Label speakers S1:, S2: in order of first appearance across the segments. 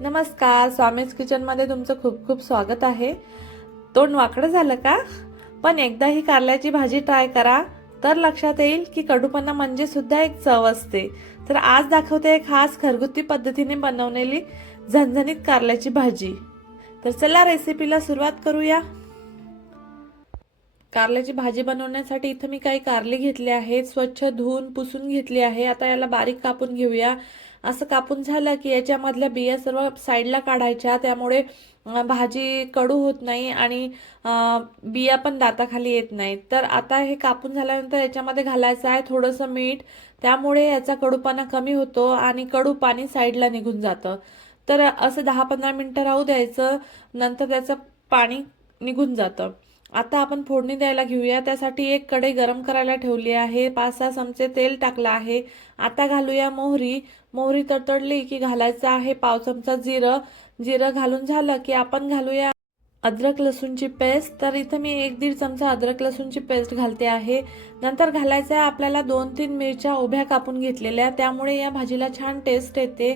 S1: नमस्कार स्वामीज किचनमध्ये तुमचं खूप खूप स्वागत आहे. तोंड वाकडं झालं का? पण एकदा ही कारल्याची भाजी ट्राय करा. तर लक्षात येईल की कडूपणा म्हणजे सुद्धा एक चव असते. तर आज दाखवते एक खास घरगुती पद्धतीने बनवलेली झणझणीत कारल्याची भाजी. तर चला रेसिपीला सुरुवात करूया. कारल्याची भाजी बनवण्यासाठी इथं मी काही कारले घेतले आहेत स्वच्छ धुवून पुसून घेतली आहे. आता याला बारीक कापून घेऊया. असं कापून झालं की याच्यामधल्या बिया सर्व साईडला काढायच्या. त्यामुळे भाजी कडू होत नाही आणि बिया पण दाताखाली येत नाहीत. तर आता हे कापून झाल्यानंतर याच्यामध्ये घालायचं आहे थोडंसं मीठ. त्यामुळे याचा कडूपणा कमी होतो आणि कडू पाणी साईडला निघून जातं. तर असं दहा पंधरा मिनटं राहू द्यायचं. नंतर त्याचं पाणी निघून जातं. आता आपण फोडणी द्यायला घेऊया. त्यासाठी एक कढई गरम करायला ठेवली आहे. पाच सहा चमचे तेल टाकलं आहे. आता घालूया मोहरी. मोहरी तडतडली की घालायचं आहे पाव चमचा जिरं. जिरं घालून झालं की आपण घालूया अद्रक लसूणची पेस्ट. तर इथं मी एक दीड चमचा अद्रक लसूणची पेस्ट घालते आहे. नंतर घालायचं आहे आपल्याला दोन तीन मिरच्या उभ्या कापून घेतलेल्या. त्यामुळे या भाजीला छान टेस्ट येते.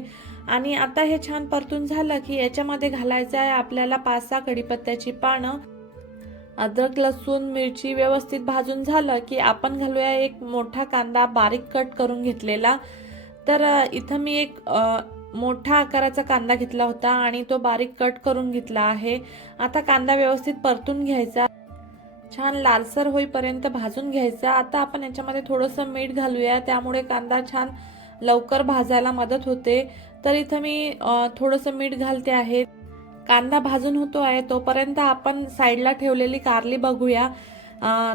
S1: आणि आता हे छान परतून झालं की याच्यामध्ये घालायचं आहे आपल्याला पाच सहा कढीपत्त्याची पानं. अद्रक लसूण मिरची व्यवस्थित भाजून झालं की आपण घालूया एक मोठा कांदा बारीक कट करून घेतलेला. तर इथं मी एक मोठा आकाराचा कांदा घेतला होता आणि तो बारीक कट करून घेतला आहे. आता कांदा व्यवस्थित परतून घ्यायचा. छान लालसर होईपर्यंत भाजून घ्यायचा. आता आपण याच्यामध्ये थोडंसं मीठ घालूया. त्यामुळे कांदा छान लवकर भाजायला मदत होते. तर इथं मी थोडंसं मीठ घालते आहे. कांदा भाजून होतो आहे तोपर्यंत आपण साईडला ठेवलेली कारली बघूया.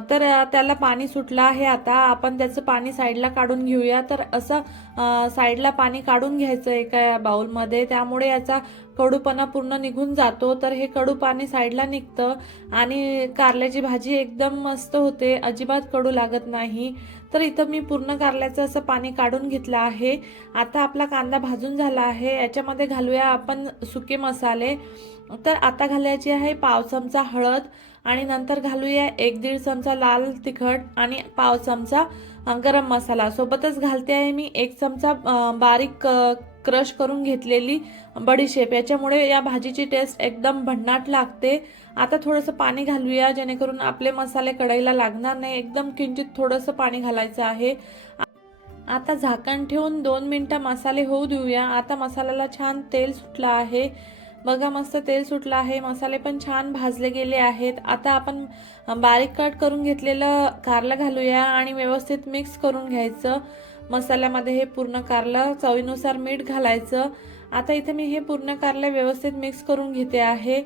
S1: तर त्याला पाणी सुटलं आहे आता. आपण त्याचं पाणी साईडला काढून घेऊया. तर असं साईडला पाणी काढून घ्यायचं एका बाउलमध्ये त्यामुळे याचा कडूपणा पूर्ण निघून जातो तर हे कडू पाणी साईडला निघतं आणि कारल्याची भाजी एकदम मस्त होते. अजिबात कडू लागत नाही. तर इथं मी पूर्ण कारल्याचं असं पाणी काढून घेतलं आहे. आता आपला कांदा भाजून झाला आहे. याच्यामध्ये घालूया आपण सुके मसाले. तर आता घालायची आहे पाव चमचा हळद आणि नंतर घालूया एक दीड चमचा लाल तिखट आणि पाव चमचा गरम मसाला. सोबतच घालते आहे मी एक चमचा बारीक क्रश करून घेतलेली बडीशेप याच्यामुळे या भाजीची टेस्ट एकदम भन्नाट लागते. आता थोडंसं पाणी घालूया जेणेकरून आपले मसाले कढईला लागणार नाही. एकदम किंचित थोडंसं पाणी घालायचं आहे. आता झाकण ठेवून दोन मिनटं मसाले होऊ देऊया. आता मसाल्याला छान तेल सुटलं आहे. बघा मस्त तेल सुटलं आहे. मसाले पण छान भाजले गेले आहेत. आता आपण बारीक कट करून घेतलेलं कारलं घालूया आणि व्यवस्थित मिक्स करून घ्यायचं. मसाल्यामध्ये हे पूर्ण कारलं चवीनुसार मीठ घालायचं. आता इथे मी हे पूर्ण कारलं व्यवस्थित मिक्स करून घेते आहे.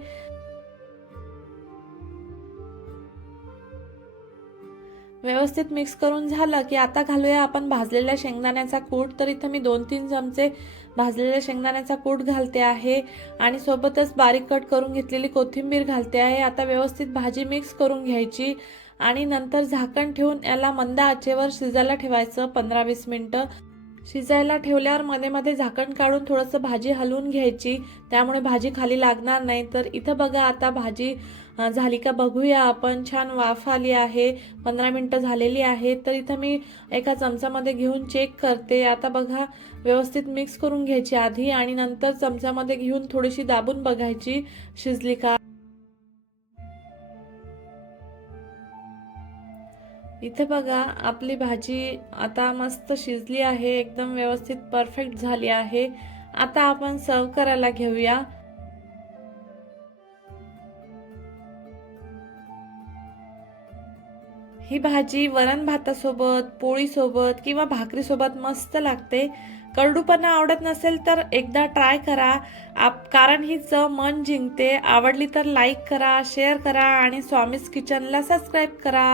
S1: व्यवस्थित मिक्स करून झालं की आता घालूया आपण भाजलेल्या शेंगदाण्याचा कूट. तर इथं मी दोन तीन चमचे भाजलेल्या शेंगदाण्याचा कूट घालते आहे. आणि सोबतच बारीक कट करून घेतलेली कोथिंबीर घालते आहे. आता व्यवस्थित भाजी मिक्स करून घ्यायची. आणि नंतर झाकण ठेवून याला मंद आचेवर शिजायला ठेवायचं पंधरा वीस मिनटं. शिजायला ठेवल्यावर मध्ये मध्ये झाकण काढून थोडंसं भाजी हलवून घ्यायची. त्यामुळे भाजी खाली लागणार नाही. तर इथं बघा आता भाजी झाली का बघूया आपण. छान वाफ आली आहे. पंधरा मिनटं झालेली आहे तर इथं मी एका चमचामध्ये घेऊन चेक करते. आता बघा व्यवस्थित मिक्स करून घ्यायची आधी आणि नंतर चमचामध्ये घेऊन थोडीशी दाबून बघायची. शिजली का? इथे बघा आपली भाजी आता मस्त शिजली आहे एकदम व्यवस्थित परफेक्ट झाली आहे. आता आपण सर्व करायला घेऊया. ही भाजी वरण भातासोबत पोळीसोबत किंवा भाकरीसोबत मस्त लागते. कडूपणा आवडत नसेल तर एकदा ट्राय करा. आप कारण ही चव मन जिंकते. आवडली तर लाईक करा शेअर करा आणि स्वामीज किचनला सबस्क्राईब करा.